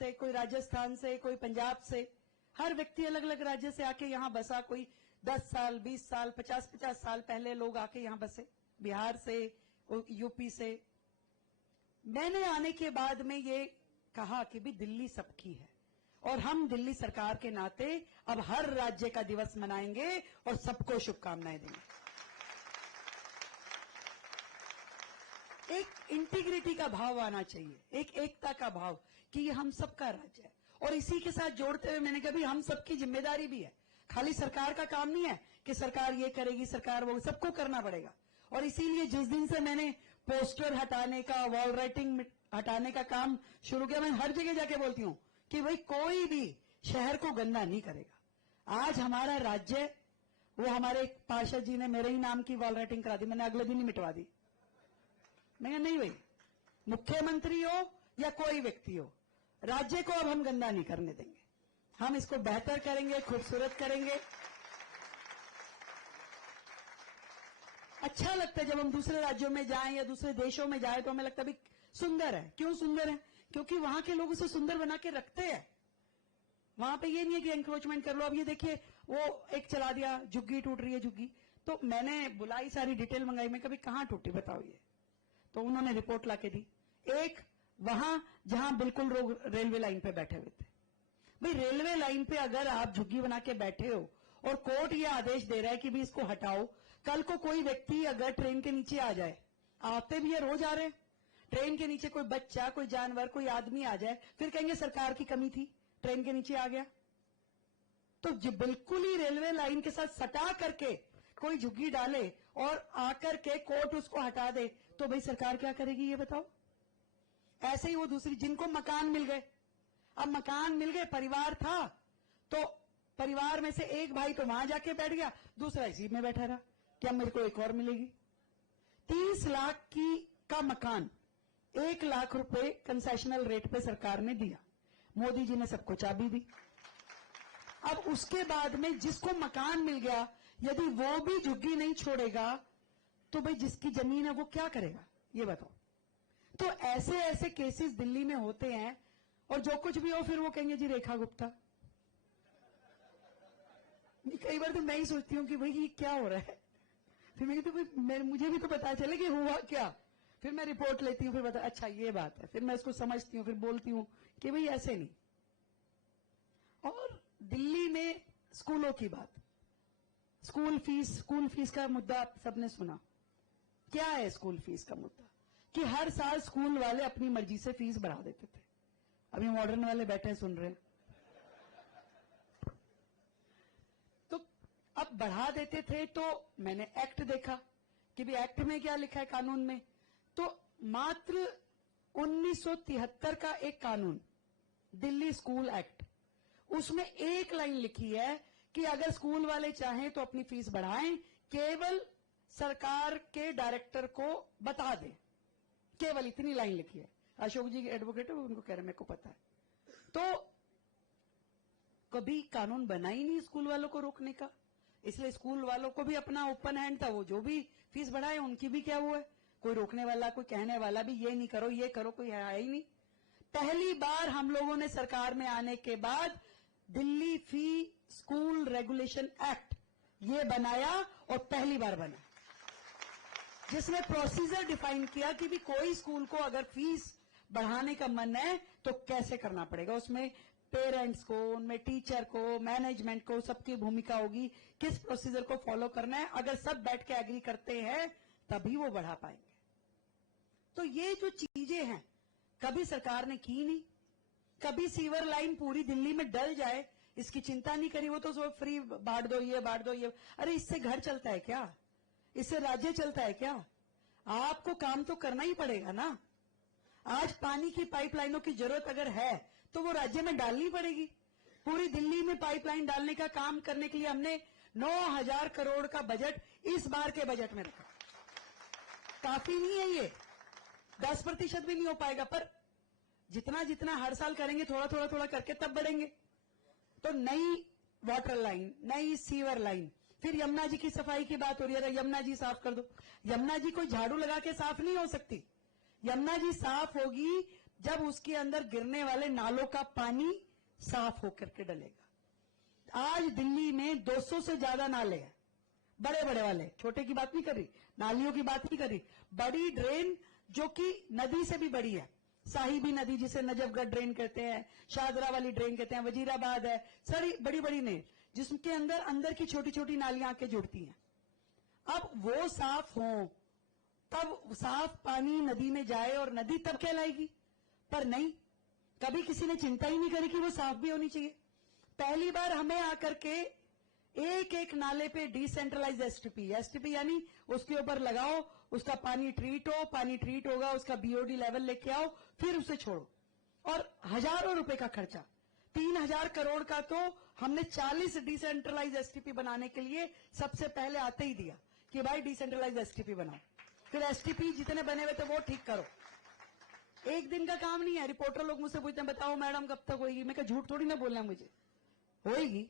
से, कोई राजस्थान से, कोई पंजाब से, हर व्यक्ति अलग अलग राज्य से आके यहां बसा। कोई 10 साल, 20 साल, 50-50 साल पहले लोग आके यहां बसे, बिहार से, यूपी से। मैंने आने के बाद में ये कहा कि भी दिल्ली सबकी है और हम दिल्ली सरकार के नाते अब हर राज्य का दिवस मनाएंगे और सबको शुभकामनाएं देंगे। एक इंटीग्रिटी का भाव आना चाहिए, एक एकता का भाव कि ये हम सबका राज्य है। और इसी के साथ जोड़ते हुए मैंने कहा भी हम सबकी जिम्मेदारी भी है, खाली सरकार का काम नहीं है कि सरकार ये करेगी, सरकार वो, सबको करना पड़ेगा। और इसीलिए जिस दिन से मैंने पोस्टर हटाने का, वॉल राइटिंग हटाने का काम शुरू किया, मैं हर जगह जाके बोलती हूं कि भाई कोई भी शहर को गंदा नहीं करेगा। आज हमारा राज्य, वो हमारे एक पार्षद जी ने मेरे ही नाम की वॉल राइटिंग करा दी, मैंने अगले दिन ही मिटवा दी। मैं नहीं भाई, मुख्यमंत्री हो या कोई व्यक्ति हो, राज्य को अब हम गंदा नहीं करने देंगे, हम इसको बेहतर करेंगे, खूबसूरत करेंगे। अच्छा लगता है जब हम दूसरे राज्यों में जाएं या दूसरे देशों में जाएं तो हमें लगता है भी सुंदर है। क्यों सुंदर है? क्योंकि वहां के लोग उसे सुंदर बना के रखते हैं। वहां पे ये नहीं है कि एंक्रोचमेंट कर लो। अब ये देखिए, वो एक चला दिया, झुग्गी टूट रही है, झुग्गी। तो मैंने बुलाई, सारी डिटेल मंगाई, मैं कभी कहां टूटी बताओ ये, तो उन्होंने रिपोर्ट लाके दी। एक वहां जहां बिल्कुल लोग रेलवे लाइन पे बैठे हुए थे। भाई रेलवे लाइन पे अगर आप झुग्गी बना के बैठे हो और कोर्ट ये आदेश दे रहा है कि भी इसको हटाओ, कल को कोई व्यक्ति अगर ट्रेन के नीचे आ जाए, आते भी है, रोज आ रहे हैं, ट्रेन के नीचे कोई बच्चा, कोई जानवर, कोई आदमी आ जाए, फिर कहेंगे सरकार की कमी थी, ट्रेन के नीचे आ गया। तो जो बिल्कुल ही रेलवे लाइन के साथ सटा करके कोई झुग्गी डाले और आकर के कोर्ट उसको हटा दे, तो भाई सरकार क्या करेगी ये बताओ। ऐसे ही वो दूसरी, जिनको मकान मिल गए, अब मकान मिल गए, परिवार था, तो परिवार में से एक भाई तो वहां जाके बैठ गया, दूसरा इसी में बैठा रहा, क्या मेरे को एक और मिलेगी। 30 लाख का मकान 1 लाख रुपए कंसेशनल रेट पे सरकार ने दिया, मोदी जी ने सबको चाबी दी। अब उसके बाद में जिसको मकान मिल गया, यदि वो भी झुग्गी नहीं छोड़ेगा तो भाई जिसकी जमीन है वो क्या करेगा ये बताओ। तो ऐसे ऐसे केसेस दिल्ली में होते हैं और जो कुछ भी हो फिर वो कहेंगे जी रेखा गुप्ता। कई बार तो मैं ही सोचती हूं कि भाई ये क्या हो रहा है, फिर मैं तो मुझे भी तो पता चले कि हुआ क्या। फिर मैं रिपोर्ट लेती हूं, फिर बता अच्छा ये बात है, फिर मैं इसको समझती हूं, फिर बोलती हूं कि भाई ऐसे नहीं। और दिल्ली में स्कूलों की बात, स्कूल फीस का मुद्दा सबने सुना। क्या है स्कूल फीस का मुद्दा? कि हर साल स्कूल वाले अपनी मर्जी से फीस बढ़ा देते थे। अभी मॉडर्न वाले बैठे सुन रहे हैं, तो अब बढ़ा देते थे। तो मैंने एक्ट देखा कि भी एक्ट में क्या लिखा है, कानून में। तो मात्र 1973 का एक कानून, दिल्ली स्कूल एक्ट, उसमें एक लाइन लिखी है कि अगर स्कूल वाले चाहें तो अपनी फीस बढ़ाएं, केवल सरकार के डायरेक्टर को बता दें। केवल इतनी लाइन लिखी है। अशोक जी एडवोकेट है, उनको कह रहे मेरे को पता है। तो कभी कानून बना ही नहीं स्कूल वालों को रोकने का, इसलिए स्कूल वालों को भी अपना ओपन हैंड था, वो जो भी फीस बढ़ाए उनकी भी क्या हुआ है, कोई रोकने वाला, कोई कहने वाला भी ये नहीं करो ये करो, कोई है ही नहीं। पहली बार हम लोगों ने सरकार में आने के बाद Delhi fee school regulation act ये बनाया, और पहली बार बना जिसमें प्रोसीजर डिफाइन किया कि भी कोई स्कूल को अगर फीस बढ़ाने का मन है तो कैसे करना पड़ेगा। उसमें पेरेंट्स को, उनमें टीचर को, मैनेजमेंट को, सबकी भूमिका होगी, किस प्रोसीजर को फॉलो करना है। अगर सब बैठ के एग्री करते हैं तभी वो बढ़ा पाएंगे। तो ये जो चीजें हैं कभी सरकार ने की नहीं। कभी सीवर लाइन पूरी दिल्ली में डल जाए इसकी चिंता नहीं करी, वो तो सब फ्री बांट दो ये। अरे इससे घर चलता है क्या? इससे राज्य चलता है क्या? आपको काम तो करना ही पड़ेगा ना। आज पानी की पाइपलाइनों की जरूरत अगर है तो वो राज्य में डालनी पड़ेगी। पूरी दिल्ली में पाइपलाइन डालने का काम करने के लिए हमने 9,000 करोड़ का बजट इस बार के बजट में रखा। काफी नहीं है ये, 10% भी नहीं हो पाएगा, पर जितना जितना हर साल करेंगे थोड़ा करके तब बढ़ेंगे। तो नई वाटर लाइन, नई सीवर लाइन, फिर यमुना जी की सफाई की बात हो रही है, यमुना जी साफ कर दो। यमुना जी कोई झाड़ू लगा के साफ नहीं हो सकती। यमुना जी साफ होगी जब उसके अंदर गिरने वाले नालों का पानी साफ होकर के डलेगा। आज दिल्ली में 200 से ज्यादा नाले हैं, बड़े बड़े वाले, छोटे की बात नहीं कर रही, नालियों की बात नहीं कर रही, बड़ी ड्रेन जो कि नदी से भी बड़ी है, साहिबी नदी जिसे नजफगढ़ ड्रेन कहते हैं, शाहदरा वाली ड्रेन कहते हैं, वजीराबाद है, सारी बड़ी बड़ी ने जिसके अंदर अंदर की छोटी छोटी नालियां आके जुड़ती हैं। अब वो साफ हो तब साफ पानी नदी में जाए और नदी तब कहलाएगी, पर नहीं, कभी किसी ने चिंता ही नहीं करी कि वो साफ भी होनी चाहिए। पहली बार हमें आकर के एक एक नाले पे डिसेंट्रलाइज एसटीपी यानी उसके ऊपर लगाओ, उसका पानी ट्रीट हो, पानी ट्रीट होगा, उसका बीओडी लेवल लेके आओ, फिर उसे छोड़ो, और हजारों रुपए का खर्चा, 3000 करोड़ का तो हमने 40 डिसेंट्रलाइज एसटीपी बनाने के लिए सबसे पहले आते ही दिया कि भाई डिसेंट्रलाइज एसटीपी बनाओ, फिर एसटीपी जितने बने हुए थे वो ठीक करो। एक दिन का काम नहीं है। रिपोर्टर लोग मुझसे पूछते हैं बताओ मैडम कब तक होगी, मैं कहा झूठ थोड़ी ना बोलना, मुझे होएगी,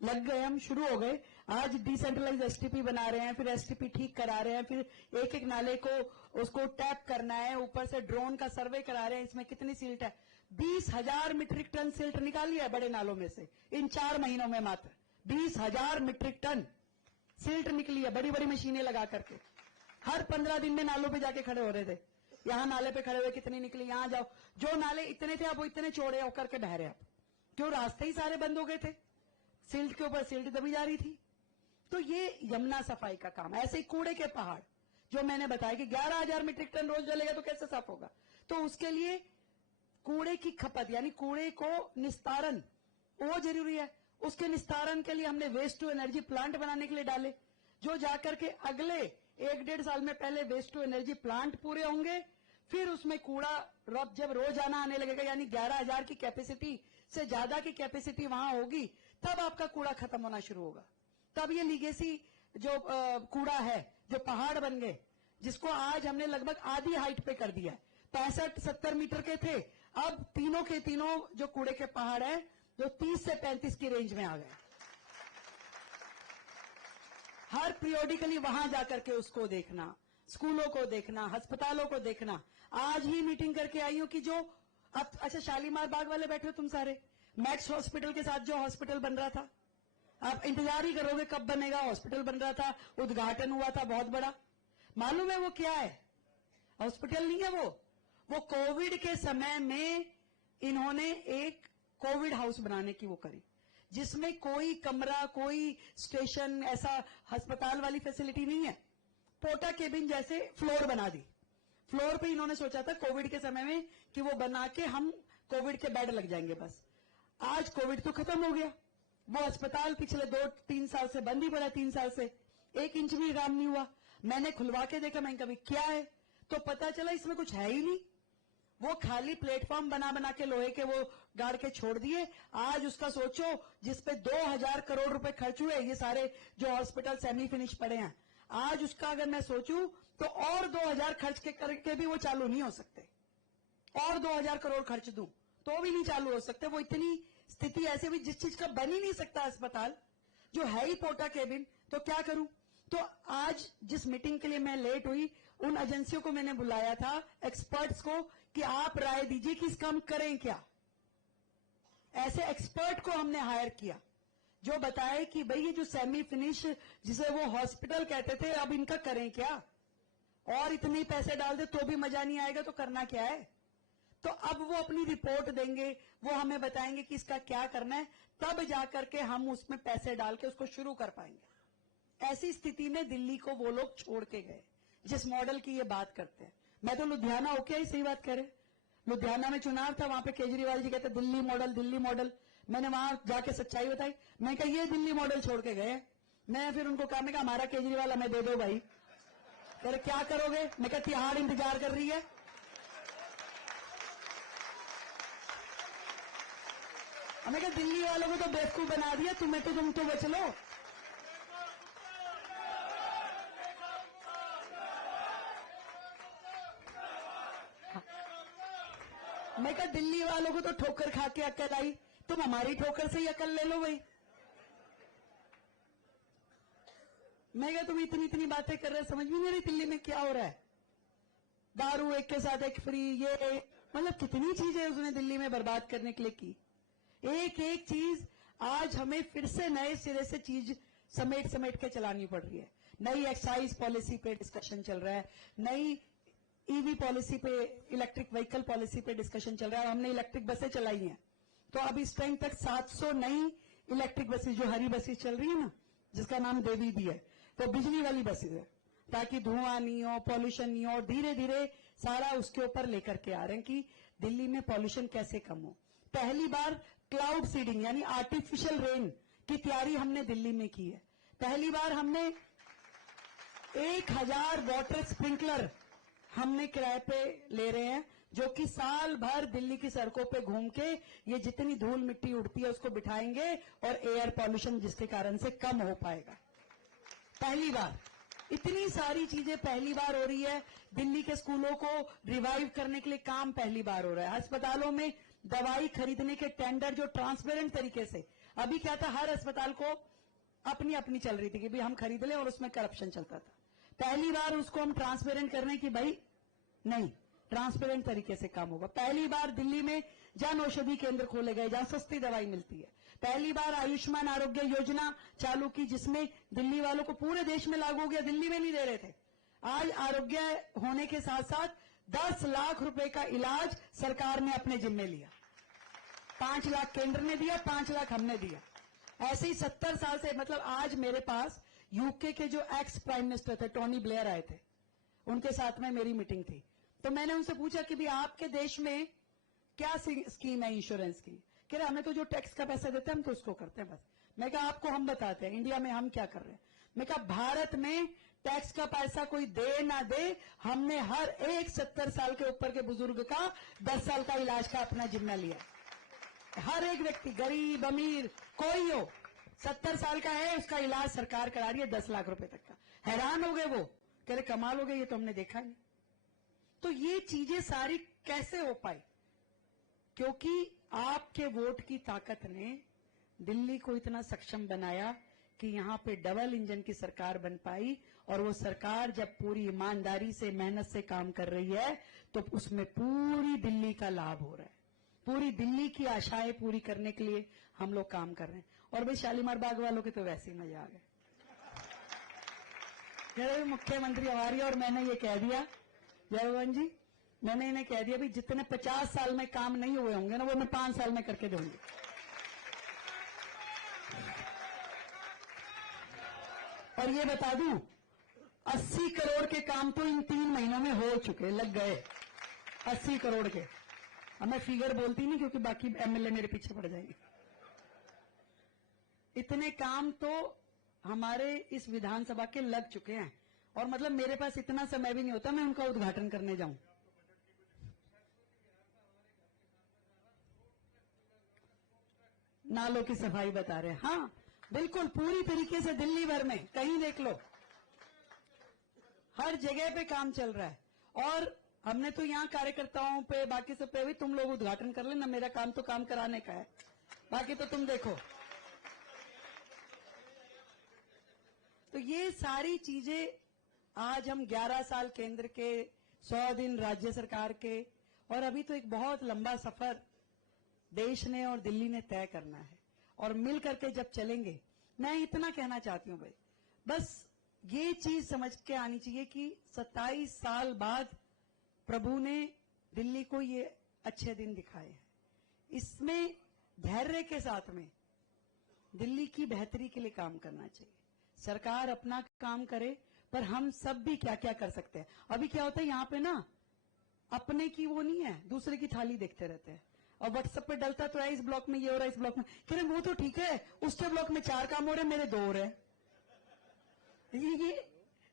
लग गए हम, शुरू हो गए। आज डिसेंट्रलाइज एसटीपी बना रहे हैं, फिर एसटीपी ठीक करा रहे हैं, फिर एक एक नाले को उसको टैप करना है, ऊपर से ड्रोन का सर्वे करा रहे हैं, इसमें कितनी सिल्ट है, 20,000 मीट्रिक टन सिल्ट निकाली है बड़े नालों में से इन 4 महीनों में, मात्र 20,000 मीट्रिक टन सिल्ट निकली है, बड़ी बड़ी मशीनें लगा करके। हर 15 दिन में नालों पे जाके खड़े हो रहे थे, यहां नाले पे खड़े हुए कितनी निकली, यहां जाओ, जो नाले इतने थे अब वो इतने चौड़े होकर के बह रहे हैं, क्यों, रास्ते ही सारे बंद हो गए थे, सिल्ट के ऊपर सिल्ट दबी जा रही थी। तो ये यमुना सफाई का काम। ऐसे ही कूड़े के पहाड़ जो मैंने बताया कि 11,000 मीट्रिक टन रोज जलेगा तो कैसे साफ होगा, तो उसके लिए कूड़े की खपत यानी कूड़े को निस्तारण वो जरूरी है। उसके निस्तारण के लिए हमने वेस्ट टू एनर्जी प्लांट बनाने के लिए डाले, जो जाकर के अगले 1-1.5 साल में पहले वेस्ट टू एनर्जी प्लांट पूरे होंगे, फिर उसमें कूड़ा जब रोजाना आने लगेगा, यानी 11,000 की कैपेसिटी से ज्यादा की कैपेसिटी वहां होगी, तब आपका कूड़ा खत्म होना शुरू होगा। तब ये लीगेसी जो कूड़ा है, जो पहाड़ बन गए, जिसको आज हमने लगभग आधी हाइट पे कर दिया, 65-70 मीटर के थे, अब तीनों के तीनों जो कूड़े के पहाड़ है जो 30 से 35 की रेंज में आ गए। हर पीरियोडिकली वहां जाकर के उसको देखना, स्कूलों को देखना, अस्पतालों को देखना। आज ही मीटिंग करके आई हूं कि जो अब अच्छा शालीमार बाग वाले बैठे हो तुम सारे, मैक्स हॉस्पिटल के साथ जो हॉस्पिटल बन रहा था, आप इंतजार ही करोगे कब बनेगा, हॉस्पिटल बन रहा था, उद्घाटन हुआ था बहुत बड़ा, मालूम है वो क्या है, हॉस्पिटल नहीं है वो कोविड के समय में इन्होंने एक कोविड हाउस बनाने की वो करी, जिसमें कोई कमरा, कोई स्टेशन, ऐसा अस्पताल वाली फैसिलिटी नहीं है, पोटा केबिन जैसे फ्लोर बना दी। फ्लोर पे इन्होंने सोचा था कोविड के समय में कि वो बना के हम कोविड के बेड लग जाएंगे बस। आज कोविड तो खत्म हो गया, वो अस्पताल पिछले 2-3 साल से बंद ही पड़ा, 3 साल से 1 इंच भी काम नहीं हुआ। मैंने खुलवा के देखा, मैं कभी क्या है, तो पता चला इसमें कुछ है ही नहीं, वो खाली प्लेटफॉर्म बना के लोहे के वो गाड़ के छोड़ दिए। आज उसका सोचो, जिसपे 2,000 करोड़ रुपए खर्च हुए, ये सारे जो हॉस्पिटल सेमी फिनिश पड़े हैं, आज उसका अगर मैं सोचूं तो और 2,000 खर्च के करके भी वो चालू नहीं हो सकते, और 2,000 करोड़ खर्च दूं तो भी नहीं चालू हो सकते। वो इतनी स्थिति ऐसे भी, जिस चीज का बन ही नहीं सकता अस्पताल, जो है ही पोटा केबिन, तो क्या करूं। तो आज जिस मीटिंग के लिए मैं लेट हुई, उन एजेंसियों को मैंने बुलाया था, एक्सपर्ट्स को, कि आप राय दीजिए कि इसका हम करें क्या। ऐसे एक्सपर्ट को हमने हायर किया जो बताए कि भाई ये जो सेमी फिनिश जिसे वो हॉस्पिटल कहते थे, अब इनका करें क्या, और इतने पैसे डाल दे तो भी मजा नहीं आएगा, तो करना क्या है। तो अब वो अपनी रिपोर्ट देंगे, वो हमें बताएंगे कि इसका क्या करना है, तब जाकर के हम उसमें पैसे डाल के उसको शुरू कर पाएंगे। ऐसी स्थिति में दिल्ली को वो लोग छोड़ के गए जिस मॉडल की ये बात करते हैं। मैं तो लुधियाना होके ही सही बात करे, लुधियाना में चुनाव था, वहां पे केजरीवाल जी कहते दिल्ली मॉडल, दिल्ली मॉडल। मैंने वहां जाके सच्चाई बताई, मैं कहा ये दिल्ली मॉडल छोड़ के गए। मैं फिर उनको कहा, मैं कहा हमारा केजरीवाल हमें दे दो भाई। कह रहे क्या करोगे, मैं कहा तिहाड़ इंतजार कर रही है। मैं कहा दिल्ली वालों को तो बेवकूफ बना दिया, तुम्हें तो, तुम तो बच लो। मैं कहा दिल्ली वालों को तो ठोकर खा के अकल आई, तुम हमारी ठोकर से ही अकल ले लो भाई। मैं कहा तुम इतनी इतनी बातें कर रहे, समझ भी नहीं रही दिल्ली में क्या हो रहा है, दारू एक के साथ एक फ्री, ये मतलब कितनी चीजें उसने दिल्ली में बर्बाद करने के लिए की। एक एक चीज आज हमें फिर से नए सिरे से चीज समेट समेट के चलानी पड़ रही है। नई एक्साइज पॉलिसी पे डिस्कशन चल रहा है, नई ईवी पॉलिसी पे, इलेक्ट्रिक व्हीकल पॉलिसी पे डिस्कशन चल रहा है। हमने इलेक्ट्रिक बसें चलाई हैं, तो अब इस टाइम तक 700 नई इलेक्ट्रिक बसेस, जो हरी बसेस चल रही है ना, जिसका नाम देवी भी है, तो बिजली वाली बसेस है, ताकि धुआं नहीं हो, पॉल्यूशन नहीं हो। और धीरे धीरे सारा उसके ऊपर लेकर के आ रहे हैं कि दिल्ली में पॉल्यूशन कैसे कम हो। पहली बार क्लाउड सीडिंग यानी आर्टिफिशियल रेन की तैयारी हमने दिल्ली में की है। पहली बार हमने 1000 वाटर स्प्रिंकलर हमने किराए पे ले रहे हैं, जो कि साल भर दिल्ली की सड़कों पे घूम के ये जितनी धूल मिट्टी उड़ती है उसको बिठाएंगे और एयर पॉल्यूशन जिसके कारण से कम हो पाएगा। पहली बार इतनी सारी चीजें पहली बार हो रही है। दिल्ली के स्कूलों को रिवाइव करने के लिए काम पहली बार हो रहा है। अस्पतालों में दवाई खरीदने के टेंडर जो ट्रांसपेरेंट तरीके से, अभी क्या था, हर अस्पताल को अपनी अपनी चल रही थी कि भाई हम खरीद लें और उसमें करप्शन चलता था। पहली बार उसको हम ट्रांसपेरेंट कर रहे हैं कि भाई नहीं, ट्रांसपेरेंट तरीके से काम होगा। पहली बार दिल्ली में जन औषधि केंद्र खोले गए जहां सस्ती दवाई मिलती है। पहली बार आयुष्मान आरोग्य योजना चालू की, जिसमें दिल्ली वालों को पूरे देश में लागू हो गया, दिल्ली में नहीं दे रहे थे। आज आरोग्य होने के साथ साथ 10 लाख रुपए का इलाज सरकार ने अपने जिम्मे लिया। 5 लाख केंद्र ने दिया, 5 लाख हमने दिया। ऐसे ही 70 साल से, मतलब आज मेरे पास यूके के जो एक्स प्राइम मिनिस्टर थे, टोनी ब्लेयर, आए थे, उनके साथ में मेरी मीटिंग थी। तो मैंने उनसे पूछा कि भाई आपके देश में क्या स्कीम है इंश्योरेंस की? कह रहे हमें तो जो टैक्स का पैसा देते हैं हम तो उसको करते हैं बस। मैं कहा आपको हम बताते हैं इंडिया में हम क्या कर रहे हैं। मैं कहा भारत में टैक्स का पैसा कोई दे ना दे, हमने हर एक 70 साल के ऊपर के बुजुर्ग का 10 साल का इलाज का अपना जिम्मा लिया। हर एक व्यक्ति, गरीब अमीर कोई हो, 70 साल का है, उसका इलाज सरकार करा रही है 10 लाख रुपए तक का। हैरान हो गए वो, कह रहे कमाल हो गए, ये तो हमने देखा नहीं। तो ये चीजें सारी कैसे हो पाई? क्योंकि आपके वोट की ताकत ने दिल्ली को इतना सक्षम बनाया कि यहां पे डबल इंजन की सरकार बन पाई। और वो सरकार जब पूरी ईमानदारी से, मेहनत से काम कर रही है, तो उसमें पूरी दिल्ली का लाभ हो रहा है। पूरी दिल्ली की आशाएं पूरी करने के लिए हम लोग काम कर रहे हैं। और भाई शालीमार बाग वालों के तो वैसे ही मजा आ गए। मुख्यमंत्री हमारी, और मैंने ये कह दिया जयवन जी, मैंने इन्हें कह दिया भी जितने 50 साल में काम नहीं हुए होंगे ना, वो मैं 5 साल में करके दूंगी। और ये बता दूं, 80 करोड़ के काम तो इन 3 महीनों में हो चुके, लग गए 80 करोड़ के। अब मैं फिगर बोलती नहीं क्योंकि बाकी एमएलए मेरे पीछे पड़ जाएंगे। इतने काम तो हमारे इस विधानसभा के लग चुके हैं। और मतलब मेरे पास इतना समय भी नहीं होता मैं उनका उद्घाटन करने जाऊं। नालों की सफाई बता रहे हैं, हाँ बिल्कुल पूरी तरीके से दिल्ली भर में कहीं देख लो, हर जगह पे काम चल रहा है। और हमने तो यहाँ कार्यकर्ताओं पे, बाकी सब पे भी तुम लोग उद्घाटन कर लेना, मेरा काम तो काम कराने का है, बाकी तो तुम देखो। तो ये सारी चीजें आज हम 11 साल केंद्र के, 100 दिन राज्य सरकार के, और अभी तो एक बहुत लंबा सफर देश ने और दिल्ली ने तय करना है। और मिल करके जब चलेंगे, मैं इतना कहना चाहती हूं भाई, बस ये चीज समझ के आनी चाहिए कि 27 साल बाद प्रभु ने दिल्ली को ये अच्छे दिन दिखाए हैं। इसमें धैर्य के साथ में दिल्ली की बेहतरी के लिए काम करना चाहिए। सरकार अपना काम करे, पर हम सब भी क्या क्या कर सकते हैं। अभी क्या होता है यहाँ पे ना, अपने की वो नहीं है, दूसरे की थाली देखते रहते हैं। और व्हाट्सएप पे डलता तो है इस ब्लॉक में ये हो रहा है, इस ब्लॉक में, कह रहे वो तो ठीक है, उसके ब्लॉक में 4 काम हो रहे हैं, मेरे 2 हो रहे हैं।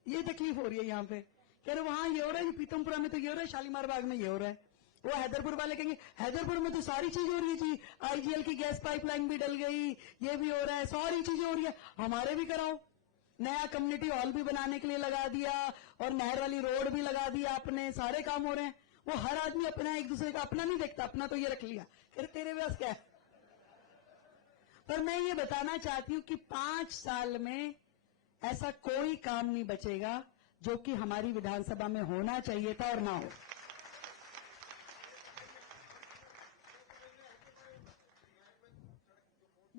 ये तकलीफ हो रही है यहाँ पे। कह रहे वहां ये हो रहा है, पीतमपुरा में तो ये हो रहा है, शालीमार बाग में ये हो रहा है। वो हैदरपुर वाले कहेंगे हैदरपुर में तो सारी चीज हो रही है जी, आईजीएल की गैस पाइपलाइन भी डल गई, ये भी हो रहा है, सारी चीजें हो रही है, हमारे भी कराओ। नया कम्युनिटी हॉल भी बनाने के लिए लगा दिया, और नहर वाली रोड भी लगा दिया आपने, सारे काम हो रहे हैं। वो हर आदमी अपना, एक दूसरे का अपना नहीं देखता, अपना तो ये रख लिया, फिर तेरे पास क्या है। पर मैं ये बताना चाहती हूं कि 5 साल में ऐसा कोई काम नहीं बचेगा जो कि हमारी विधानसभा में होना चाहिए था और ना हो।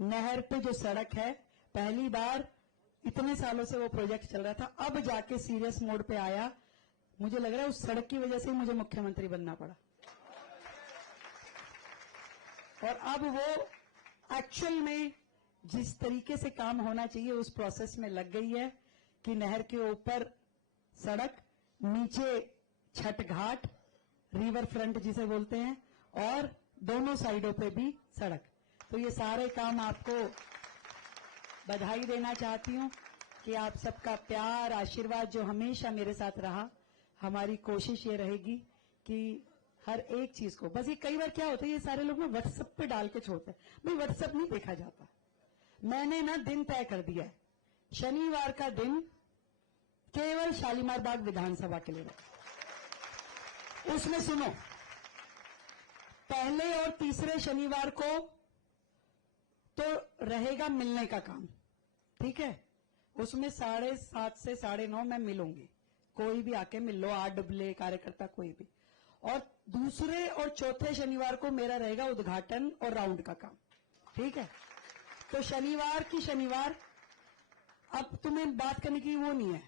नहर पे जो सड़क है, पहली बार इतने सालों से वो प्रोजेक्ट चल रहा था, अब जाके सीरियस मोड पे आया। मुझे लग रहा है उस सड़क की वजह से ही मुझे मुख्यमंत्री बनना पड़ा। और अब वो एक्चुअल में जिस तरीके से काम होना चाहिए उस प्रोसेस में लग गई है कि नहर के ऊपर सड़क, नीचे छठ घाट, रिवर फ्रंट जिसे बोलते हैं, और दोनों साइडों पे भी सड़क। तो ये सारे काम आपको बधाई देना चाहती हूं कि आप सबका प्यार, आशीर्वाद जो हमेशा मेरे साथ रहा। हमारी कोशिश ये रहेगी कि हर एक चीज को, बस ये कई बार क्या होता है, ये सारे लोग ना व्हाट्सएप पे डाल के छोड़ते हैं। भाई व्हाट्सएप नहीं देखा जाता। मैंने ना दिन तय कर दिया है, शनिवार का दिन केवल शालीमार बाग विधानसभा के लिए। उसमें सुनो, पहले और तीसरे शनिवार को तो रहेगा मिलने का काम, ठीक है। उसमें 7:30 से 9:30 मैं मिलूंगी, कोई भी आके मिल लो, आडब्ले कार्यकर्ता कोई भी। और दूसरे और चौथे शनिवार को मेरा रहेगा उद्घाटन और राउंड का काम, ठीक है। तो शनिवार की शनिवार, अब तुम्हें बात करने की वो नहीं है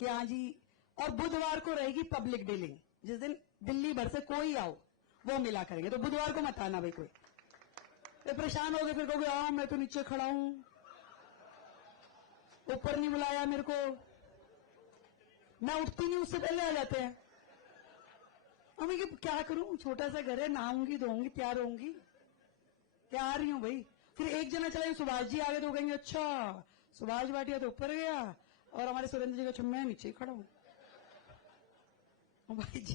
कि हाँ जी। और बुधवार को रहेगी पब्लिक डीलिंग, जिस दिन दिल्ली भर से कोई आओ वो मिला करेंगे। तो बुधवार को मत आना भाई, कोई परेशान हो गए फिर कहोगे हाँ मैं तो नीचे खड़ा हूं, ऊपर नहीं बुलाया मेरे को, मैं उठती नहीं उससे पहले आ जाते हैं। अब मैं क्या करूं, छोटा सा घर है, नहाऊंगी धोऊंगी तैयार होंगी, तैयार रही हूं भाई। फिर एक जना चला, सुभाष जी आ गए तो कहेंगे अच्छा सुभाष भाटिया तो ऊपर गया और हमारे सुरेंद्र जी का मैं नीचे खड़ा हूं। भाई जी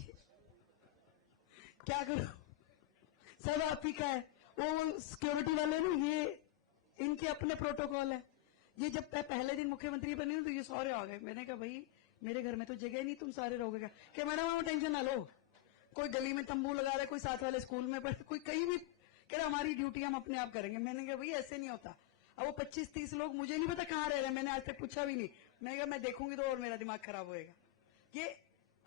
क्या करूं, सब आप ही का है। वो सिक्योरिटी वाले ना, ये इनके अपने प्रोटोकॉल है। ये जब पहले दिन मुख्यमंत्री बने तो ये सारे आ गए। मैंने कहा भाई मेरे घर में तो जगह नहीं, तुम सारे रहोगे क्या मैडम, आप टेंशन ना लो। कोई गली में तंबू लगा रहा है, कोई साथ वाले स्कूल में पढ़े, कोई कहीं भी, कह रहा हमारी ड्यूटी हम अपने आप करेंगे। मैंने कहा भाई ऐसे नहीं होता। अब वो 25-30 लोग, मुझे नहीं पता कहाँ रह रहे हैं, मैंने आज तक पूछा भी नहीं। मैंने कहा मैं देखूंगी तो और मेरा दिमाग खराब होएगा। ये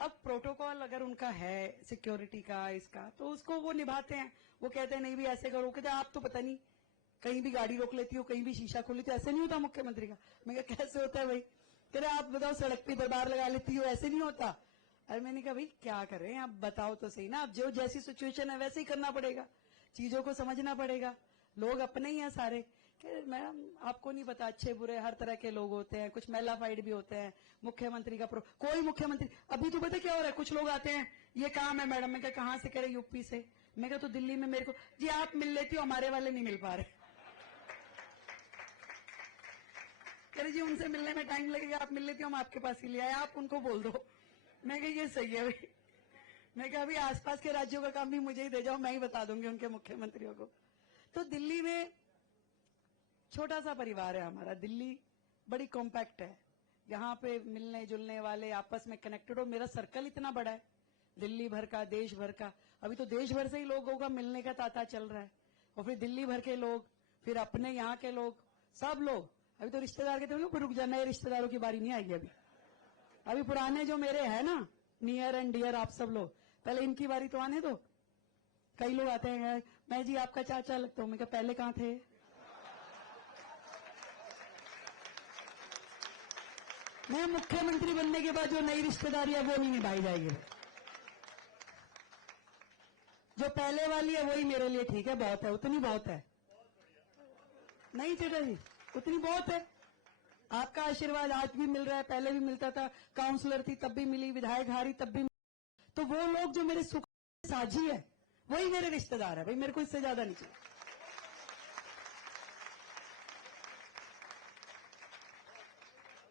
अब प्रोटोकॉल अगर उनका है सिक्योरिटी का, इसका, तो उसको वो निभाते हैं। वो कहते हैं नहीं भी ऐसे करो, कहते आप तो पता नहीं कहीं भी गाड़ी रोक लेती हो, कहीं भी शीशा खोल लेती हो, ऐसे नहीं होता मुख्यमंत्री का। मैं कहा कैसे होता है भाई, कह रहे आप बताओ सड़क पे दरबार लगा लेती हो, ऐसे नहीं होता। अरे मैंने कहा भाई क्या करें, आप बताओ तो सही ना। अब जो जैसी सिचुएशन है वैसे ही करना पड़ेगा, चीजों को समझना पड़ेगा। लोग अपने ही हैं सारे। मैडम आपको नहीं पता, अच्छे बुरे हर तरह के लोग होते हैं, कुछ मेलाफाइड भी होते हैं। मुख्यमंत्री का कोई मुख्यमंत्री, अभी तो पता क्या हो रहा है, कुछ लोग आते हैं ये काम है मैडम, मैं कहां से करे, यूपी से। मैं कहा तो दिल्ली में मेरे को, जी आप मिल लेती हो, हमारे वाले नहीं मिल पा रहे। कह रहे जी उनसे मिलने में टाइम लगेगा, आप मिल लेती हो, हम आपके पास ही ले आए, आप उनको बोल दो। मैं कहा ये सही है भाई। मैं कहा अभी आसपास के राज्यों का काम भी मुझे ही दे जाओ, मैं ही बता दूंगी उनके मुख्यमंत्रियों को। तो दिल्ली में छोटा सा परिवार है हमारा, दिल्ली बड़ी कॉम्पैक्ट है। यहाँ पे मिलने जुलने वाले आपस में कनेक्टेड हो। मेरा सर्कल इतना बड़ा है, दिल्ली भर का, देश भर का। अभी तो देश भर से ही लोगों का मिलने का तांता चल रहा है, और फिर दिल्ली भर के लोग, फिर अपने यहाँ के लोग, सब लोग। अभी तो रिश्तेदार कहते होंगे रुक जाना, ये रिश्तेदारों की बारी नहीं आएगी अभी। अभी पुराने जो मेरे हैं ना, नियर एंड डियर, आप सब लोग, पहले इनकी बारी तो आने दो। कई लोग आते हैं, मैं जी आपका चाचा लगता हूं। मैं कहा पहले कहां थे। मैं मुख्यमंत्री बनने के बाद जो नई रिश्तेदारी है वो नहीं निभाई जाएगी। जो पहले वाली है वही मेरे लिए ठीक है, बहुत है, उतनी बहुत है। नहीं चेता जी, उतनी बहुत है। आपका आशीर्वाद आज भी मिल रहा है, पहले भी मिलता था। काउंसलर थी तब भी मिली, विधायक हारी तब भी मिली। तो वो लोग जो मेरे सुख साझी है वही मेरे रिश्तेदार है भाई, मेरे को इससे ज्यादा नहीं चाहिए।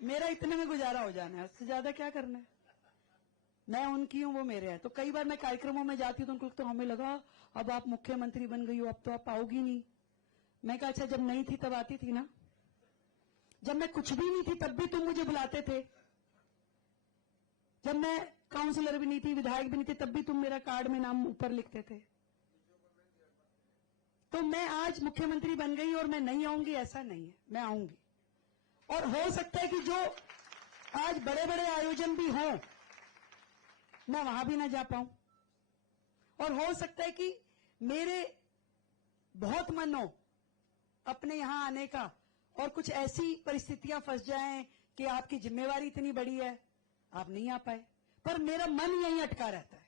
मेरा इतने में गुजारा हो जाना है, उससे ज्यादा क्या करना है। मैं उनकी हूं, वो मेरे हैं। तो कई बार मैं कार्यक्रमों में जाती हूँ तो उनको तो हमें लगा अब आप मुख्यमंत्री बन गई हो, अब तो आप आओगी नहीं। मैं कहा अच्छा जब नहीं थी तब आती थी ना, जब मैं कुछ भी नहीं थी तब भी तुम मुझे बुलाते थे। जब मैं काउंसलर भी नहीं थी, विधायक भी नहीं थी, तब भी तुम मेरा कार्ड में नाम ऊपर लिखते थे। तो मैं आज मुख्यमंत्री बन गई और मैं नहीं आऊंगी ऐसा नहीं है, मैं आऊंगी। और हो सकता है कि जो आज बड़े बड़े आयोजन भी हों मैं वहां भी ना जा पाऊं, और हो सकता है कि मेरे बहुत मन हो अपने यहाँ आने का और कुछ ऐसी परिस्थितियां फंस जाएं कि आपकी जिम्मेवारी इतनी बड़ी है, आप नहीं आ पाए। पर मेरा मन यहीं अटका रहता है,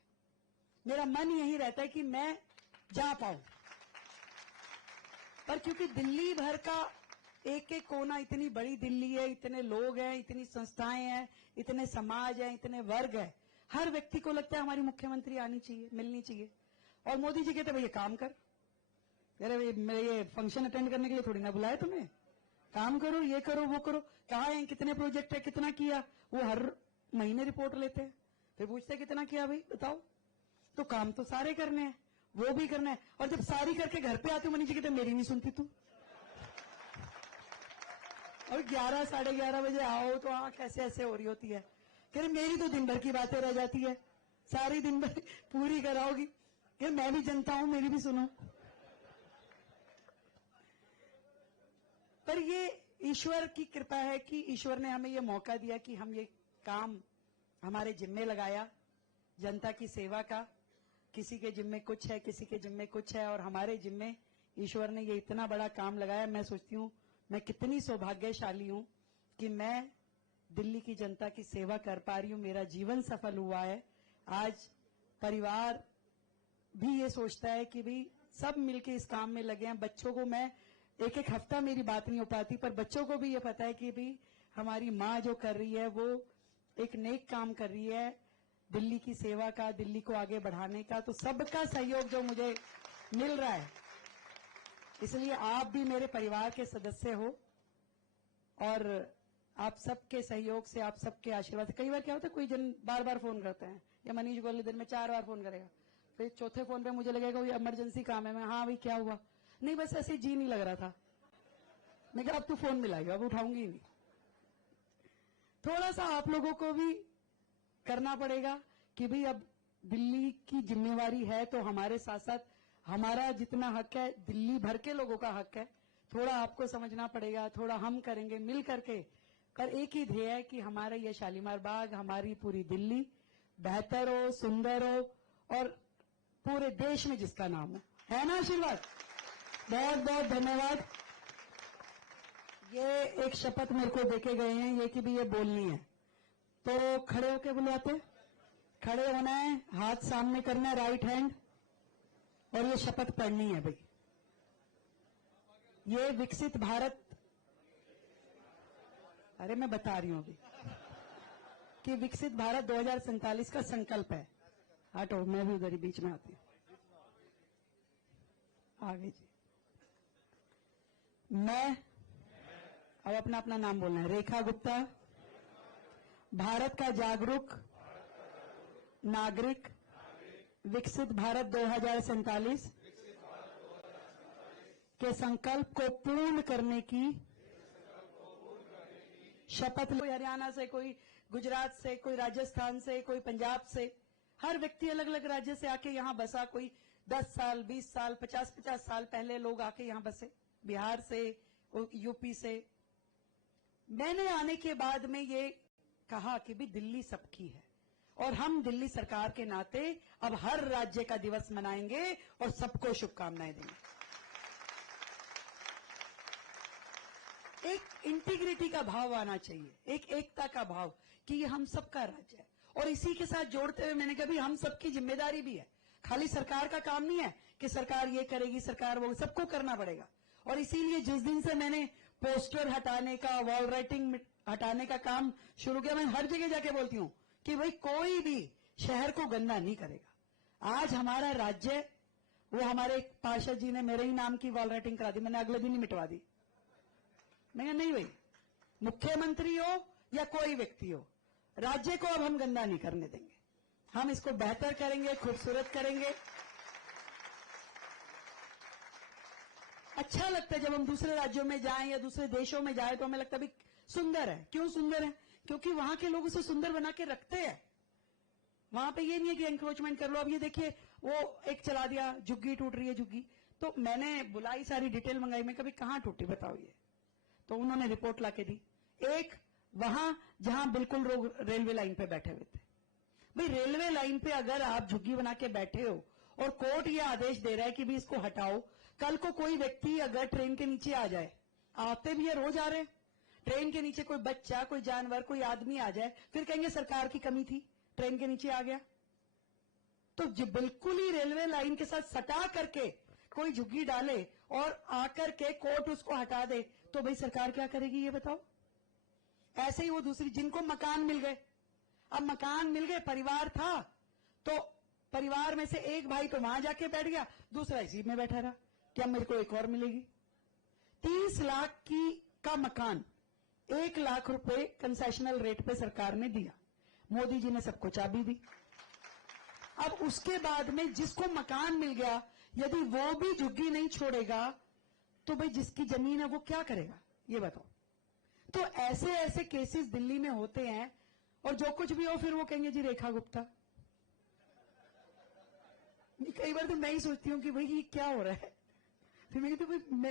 मेरा मन यही रहता है कि मैं जा पाऊं। पर क्योंकि दिल्ली भर का एक एक कोना, इतनी बड़ी दिल्ली है, इतने लोग हैं, इतनी संस्थाएं हैं, इतने समाज हैं, इतने वर्ग हैं, हर व्यक्ति को लगता है हमारी मुख्यमंत्री आनी चाहिए, मिलनी चाहिए। और मोदी जी कहते भैया काम कर, अरे मेरे ये फंक्शन अटेंड करने के लिए थोड़ी ना बुलाया तुम्हें, काम करो, ये करो, वो करो। कहाँ है, कितने प्रोजेक्ट है, कितना किया, वो हर महीने रिपोर्ट लेते हैं, फिर पूछते हैं कितना किया भाई बताओ। तो काम तो सारे करने हैं, वो भी करना है। और जब सारी करके घर पे आते हो, मनीष जी कहते मेरी नहीं सुनती तू। और 11 साढ़े 11 बजे आओ तो आंख ऐसे ऐसे हो रही होती है, कह रहे मेरी तो दिन भर की बातें रह जाती है, सारी दिन भर पूरी कराओगी। कह मैं भी जनता हूं, मेरी भी सुनो। पर ये ईश्वर की कृपा है कि ईश्वर ने हमें ये मौका दिया कि हम ये काम हमारे जिम्मे लगाया, जनता की सेवा का। किसी के जिम्मे कुछ है, किसी के जिम्मे कुछ है, और हमारे जिम्मे ईश्वर ने ये इतना बड़ा काम लगाया। मैं सोचती हूं मैं कितनी सौभाग्यशाली हूं कि मैं दिल्ली की जनता की सेवा कर पा रही हूं, मेरा जीवन सफल हुआ है। आज परिवार भी ये सोचता है कि भाई सब मिलके इस काम में लगे हैं। बच्चों को मैं एक एक हफ्ता मेरी बात नहीं हो पाती, पर बच्चों को भी ये पता है कि भाई हमारी माँ जो कर रही है वो एक नेक काम कर रही है, दिल्ली की सेवा का, दिल्ली को आगे बढ़ाने का। तो सबका सहयोग जो मुझे मिल रहा है, इसलिए आप भी मेरे परिवार के सदस्य हो, और आप सबके सहयोग से, आप सबके आशीर्वाद से। कई बार क्या होता है, कोई जन बार बार फोन करते हैं, या मनीष गोयल दिन में 4 बार फोन करेगा, फिर चौथे फोन पे मुझे लगेगा ये इमरजेंसी काम है। मैं हाँ भाई क्या हुआ, नहीं बस ऐसे जी नहीं लग रहा था। मैं कहा अब तू फोन मिलाएगा, अब उठाऊंगी नहीं। थोड़ा सा आप लोगों को भी करना पड़ेगा कि भाई अब दिल्ली की जिम्मेवारी है, तो हमारे साथ साथ हमारा जितना हक है, दिल्ली भर के लोगों का हक है, थोड़ा आपको समझना पड़ेगा, थोड़ा हम करेंगे मिल करके। पर एक ही ध्येय है कि हमारा ये शालीमार बाग, हमारी पूरी दिल्ली बेहतर हो, सुंदर हो, और पूरे देश में जिसका नाम हो, है ना आशीर्वाद। बहुत बहुत धन्यवाद। ये एक शपथ मेरे को देके गए हैं, ये कि भी ये बोलनी है, तो खड़े होके बुलवाते, खड़े होना है, हाथ सामने करना है, राइट हैंड, और ये शपथ पढ़नी है भाई। ये विकसित भारत, अरे मैं बता रही हूं अभी कि विकसित भारत 2047 का संकल्प है। हटो, मैं भी उधर ही बीच में आती हूं, आगे जी। मैं, अब अपना अपना नाम बोलना है, रेखा गुप्ता, भारत का जागरूक नागरिक, विकसित भारत 2047 के संकल्प को पूर्ण करने की शपथ। कोई हरियाणा से, कोई गुजरात से, कोई राजस्थान से, कोई पंजाब से, हर व्यक्ति अलग अलग राज्य से आके यहां बसा। कोई 10 साल, 20 साल, 50-50 साल पहले लोग आके यहां बसे, बिहार से, यूपी से। मैंने आने के बाद में ये कहा कि भी दिल्ली सबकी है, और हम दिल्ली सरकार के नाते अब हर राज्य का दिवस मनाएंगे और सबको शुभकामनाएं देंगे। एक इंटीग्रिटी का भाव आना चाहिए, एक एकता का भाव कि ये हम सबका राज्य है। और इसी के साथ जोड़ते हुए मैंने कहा भी हम सबकी जिम्मेदारी भी है, खाली सरकार का काम नहीं है कि सरकार ये करेगी, सरकार वो, सबको करना पड़ेगा। और इसीलिए जिस दिन से मैंने पोस्टर हटाने का, वॉल राइटिंग हटाने का काम शुरू किया, मैं हर जगह जाके बोलती हूं कि भाई कोई भी शहर को गंदा नहीं करेगा। आज हमारा राज्य, वो हमारे एक पार्षद जी ने मेरे ही नाम की वॉल राइटिंग करा दी, मैंने अगले दिन ही मिटवा दी। मैं नहीं भाई, मुख्यमंत्री हो या कोई व्यक्ति हो, राज्य को अब हम गंदा नहीं करने देंगे, हम इसको बेहतर करेंगे, खूबसूरत करेंगे। अच्छा लगता है जब हम दूसरे राज्यों में जाएं या दूसरे देशों में जाएं तो हमें लगता है भी सुंदर है। क्यों सुंदर है? क्योंकि वहां के लोग उसे सुंदर बना के रखते हैं। वहां पे ये नहीं है कि एंक्रोचमेंट कर लो। अब ये देखिए, वो एक चला दिया, झुग्गी टूट रही है, झुग्गी। तो मैंने बुलाई, सारी डिटेल मंगाई, मैं कभी कहां टूटी बताओ ये, तो उन्होंने रिपोर्ट लाके दी। एक वहां जहां बिल्कुल लोग रेलवे लाइन पे बैठे हुए थे। भाई रेलवे लाइन पे अगर आप झुग्गी बना के बैठे हो और कोर्ट ये आदेश दे रहा है कि भी इसको हटाओ, कल को कोई व्यक्ति अगर ट्रेन के नीचे आ जाए, आते भी है, रोज आ रहे हैं, ट्रेन के नीचे कोई बच्चा, कोई जानवर, कोई आदमी आ जाए, फिर कहेंगे सरकार की कमी थी, ट्रेन के नीचे आ गया। तो बिल्कुल ही रेलवे लाइन के साथ सटा करके कोई झुग्गी डाले और आकर के कोर्ट उसको हटा दे, तो भाई सरकार क्या करेगी ये बताओ। ऐसे ही वो दूसरी, जिनको मकान मिल गए, अब मकान मिल गए, परिवार था, तो परिवार में से एक भाई तो वहां जाके बैठ गया, दूसरा इसी में बैठा रहा, क्या मेरे को एक और मिलेगी। 30 लाख का मकान 1 लाख रुपए कंसेशनल रेट पे सरकार ने दिया, मोदी जी ने सबको चाबी दी। अब उसके बाद में जिसको मकान मिल गया, यदि वो भी झुग्गी नहीं छोड़ेगा, तो भाई जिसकी जमीन है वो क्या करेगा ये बताओ। तो ऐसे ऐसे केसेस दिल्ली में होते हैं, और जो कुछ भी हो फिर वो कहेंगे जी रेखा गुप्ता। कई बार तो मैं ही सोचती हूँ कि भाई ये क्या हो रहा है, फिर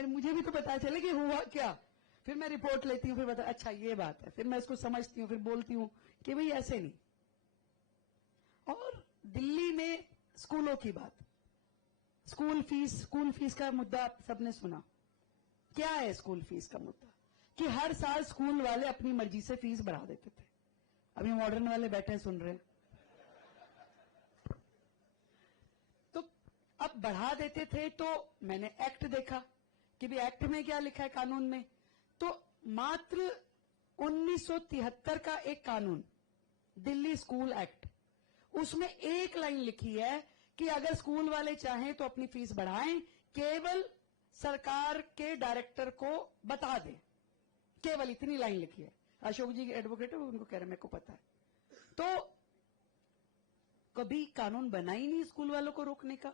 मुझे भी तो पता चले कि हुआ क्या, फिर मैं रिपोर्ट लेती हूँ, फिर बता अच्छा ये बात है, फिर मैं इसको समझती हूँ, फिर बोलती हूँ कि भाई ऐसे नहीं। और दिल्ली में स्कूलों की बात, स्कूल फीस का मुद्दा आप सबने सुना। क्या है स्कूल फीस का मुद्दा? कि हर साल स्कूल वाले अपनी मर्जी से फीस बढ़ा देते थे। अभी मॉडर्न वाले बैठे हैं सुन रहे हैं, तो अब बढ़ा देते थे। तो मैंने एक्ट देखा कि भी एक्ट में क्या लिखा है, कानून में, तो मात्र 1973 का एक कानून, दिल्ली स्कूल एक्ट, उसमें एक लाइन लिखी है कि अगर स्कूल वाले चाहें तो अपनी फीस बढ़ाएं, केवल सरकार के डायरेक्टर को बता दें, केवल इतनी लाइन लिखी है। अशोक जी एडवोकेट है, उनको कह रहे हैं मेरे को पता है। तो कभी कानून बना ही नहीं स्कूल वालों को रोकने का,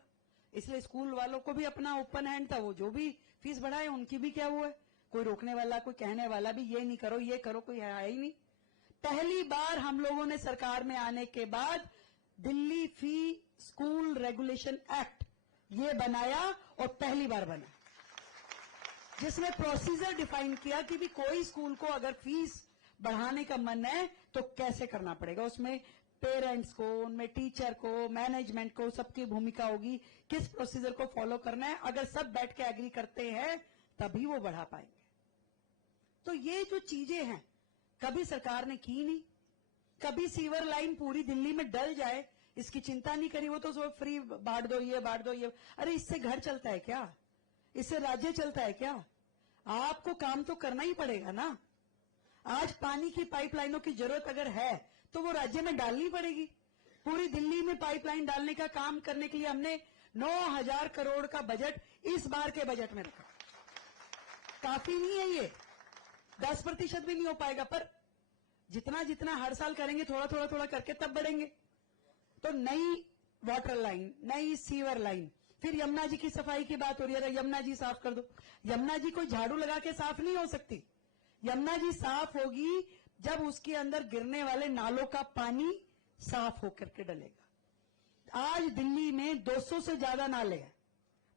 इसलिए स्कूल वालों को भी अपना ओपन हैंड था, वो जो भी फीस बढ़ाए उनकी भी क्या हुआ है, कोई रोकने वाला, कोई कहने वाला भी ये नहीं करो ये करो, कोई है ही नहीं। पहली बार हम लोगों ने सरकार में आने के बाद Delhi fee school regulation act ये बनाया, और पहली बार बना जिसमें प्रोसीजर डिफाइन किया कि भी कोई स्कूल को अगर फीस बढ़ाने का मन है तो कैसे करना पड़ेगा। उसमें पेरेंट्स को, उनमें टीचर को, मैनेजमेंट को, सबकी भूमिका होगी, किस प्रोसीजर को फॉलो करना है। अगर सब बैठ के एग्री करते हैं तभी वो बढ़ा पाएंगे। तो ये जो चीजें हैं कभी सरकार ने की नहीं। कभी सीवर लाइन पूरी दिल्ली में डल जाए इसकी चिंता नहीं करी, वो तो सब फ्री बांट दो ये। अरे इससे घर चलता है क्या, इससे राज्य चलता है क्या? आपको काम तो करना ही पड़ेगा ना। आज पानी की पाइपलाइनों की जरूरत अगर है तो वो राज्य में डालनी पड़ेगी। पूरी दिल्ली में पाइपलाइन डालने का काम करने के लिए हमने 9,000 करोड़ का बजट इस बार के बजट में रखा। काफी नहीं है ये, 10% भी नहीं हो पाएगा, पर जितना जितना हर साल करेंगे थोड़ा करके तब बढ़ेंगे। तो नई वाटर लाइन, नई सीवर लाइन, फिर यमुना जी की सफाई की बात हो रही है, यमुना जी साफ कर दो। यमुना जी कोई झाड़ू लगा के साफ नहीं हो सकती। यमुना जी साफ होगी जब उसके अंदर गिरने वाले नालों का पानी साफ होकर के डलेगा। आज दिल्ली में 200 से ज्यादा नाले हैं,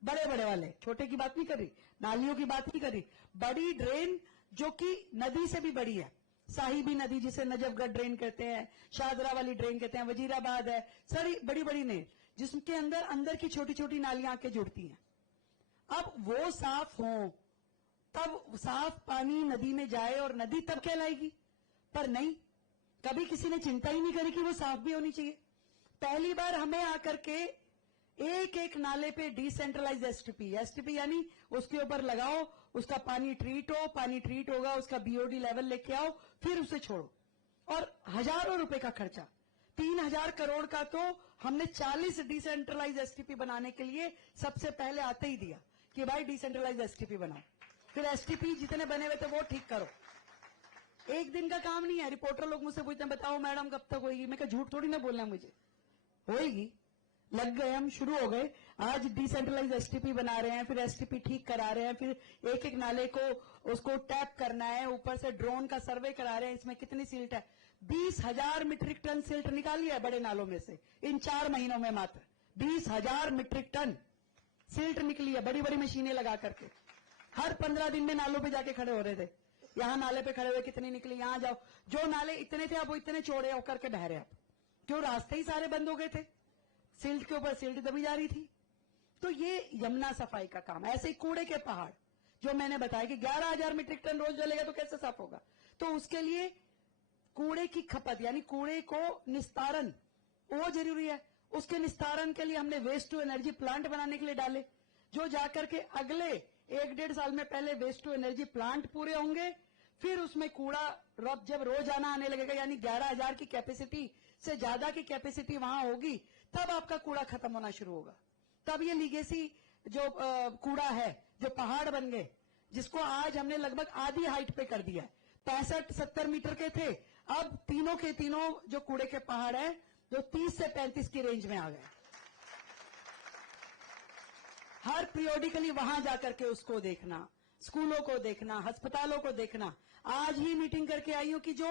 बड़े बड़े वाले, छोटे की बात नहीं कर रही, नालियों की बात नहीं कर रही, बड़ी ड्रेन जो कि नदी से भी बड़ी है, साहिबी नदी जिसे नजफगढ़ ड्रेन कहते हैं, शाहदरा वाली ड्रेन कहते हैं, वजीराबाद है, सारी बड़ी बड़ी ने जिसके अंदर की छोटी छोटी नालियां आके जुड़ती हैं। अब वो साफ हो तब साफ पानी नदी में जाए और नदी तब कहलाएगी, पर नहीं, कभी किसी ने चिंता ही नहीं करी कि वो साफ भी होनी चाहिए। पहली बार हमें आकर के एक एक नाले पे डिसेंट्रलाइज एसटीपी यानी उसके ऊपर लगाओ, उसका पानी ट्रीट हो, पानी ट्रीट होगा, उसका बीओडी लेवल लेके आओ, फिर उसे छोड़ो, और हजारों रुपए का खर्चा, 3,000 करोड़ का तो हमने 40 डिसेंट्रलाइज एसटीपी बनाने के लिए सबसे पहले आते ही दिया कि भाई डिसेंट्रलाइज एसटीपी बनाओ, फिर एसटीपी जितने बने हुए थे वो ठीक करो। एक दिन का काम नहीं है। रिपोर्टर लोग मुझसे पूछते हैं बताओ मैडम कब तक होगी, मैं कहा झूठ थोड़ी ना बोलना है मुझे, होएगी। लग गए हम, शुरू हो गए। आज डिसेंट्रलाइज एसटीपी बना रहे हैं, फिर एसटीपी ठीक करा रहे हैं, फिर एक एक नाले को उसको टैप करना है, ऊपर से ड्रोन का सर्वे करा रहे हैं, इसमें कितनी सिल्ट है। 20,000 मीट्रिक टन सिल्ट निकाली है बड़े नालों में से इन 4 महीनों में, मात्र 20,000 मीट्रिक टन सिल्ट निकली है, बड़ी बड़ी मशीनें लगा करके। हर 15 दिन में नालों पे जाके खड़े हो रहे थे, यहां नाले पे खड़े हुए कितनी निकली, यहां जाओ। जो नाले इतने थे अब वो इतने चौड़े होकर के बह रहे हैं, क्यों? रास्ते ही सारे बंद हो गए थे, सिल्ट के ऊपर सिल्ट दबी जा रही थी। तो ये यमुना सफाई का काम है। ऐसे ही कूड़े के पहाड़ जो मैंने बताया कि 11,000 मीट्रिक टन रोज जलेगा तो कैसे साफ होगा, तो उसके लिए कूड़े की खपत यानी कूड़े को निस्तारण वो जरूरी है। उसके निस्तारण के लिए हमने वेस्ट टू एनर्जी प्लांट बनाने के लिए डाले, जो जाकर के अगले 1-1.5 साल में पहले वेस्ट टू एनर्जी प्लांट पूरे होंगे, फिर उसमें कूड़ा जब रोजाना आने लगेगा यानी 11,000 की कैपेसिटी से ज्यादा की कैपेसिटी वहां होगी, तब आपका कूड़ा खत्म होना शुरू होगा। तब ये लीगेसी जो कूड़ा है, जो पहाड़ बन गए, जिसको आज हमने लगभग आधी हाइट पे कर दिया है, 65-70 मीटर के थे, अब तीनों के तीनों जो कूड़े के पहाड़ है जो 30 से 35 की रेंज में आ गए। हर पीरियोडिकली वहां जाकर के उसको देखना, स्कूलों को देखना, अस्पतालों को देखना। आज ही मीटिंग करके आई हूं कि जो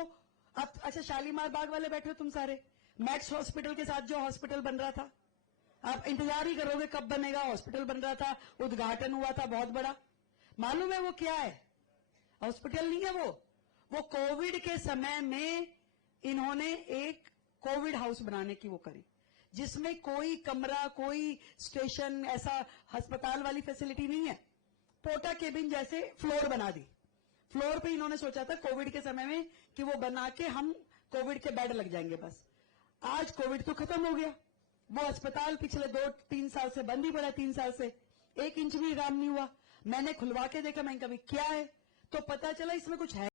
अब अच्छा शालीमार बाग वाले बैठे हो तुम सारे, मैक्स हॉस्पिटल के साथ जो हॉस्पिटल बन रहा था, आप इंतजार ही करोगे कब बनेगा। हॉस्पिटल बन रहा था, उद्घाटन हुआ था बहुत बड़ा, मालूम है वो क्या है? हॉस्पिटल नहीं है वो कोविड के समय में इन्होंने एक कोविड हाउस बनाने की वो करी, जिसमें कोई कमरा, कोई स्टेशन, ऐसा अस्पताल वाली फैसिलिटी नहीं है। पोटा केबिन जैसे फ्लोर बना दी। फ्लोर पे इन्होंने सोचा था कोविड के समय में कि वो बना के हम कोविड के बेड लग जाएंगे बस। आज कोविड तो खत्म हो गया, वो अस्पताल पिछले 2-3 साल से बंद ही पड़ा, 3 साल से 1 इंच भी काम नहीं हुआ। मैंने खुलवा के देखा, मैंने कभी क्या है, तो पता चला इसमें कुछ है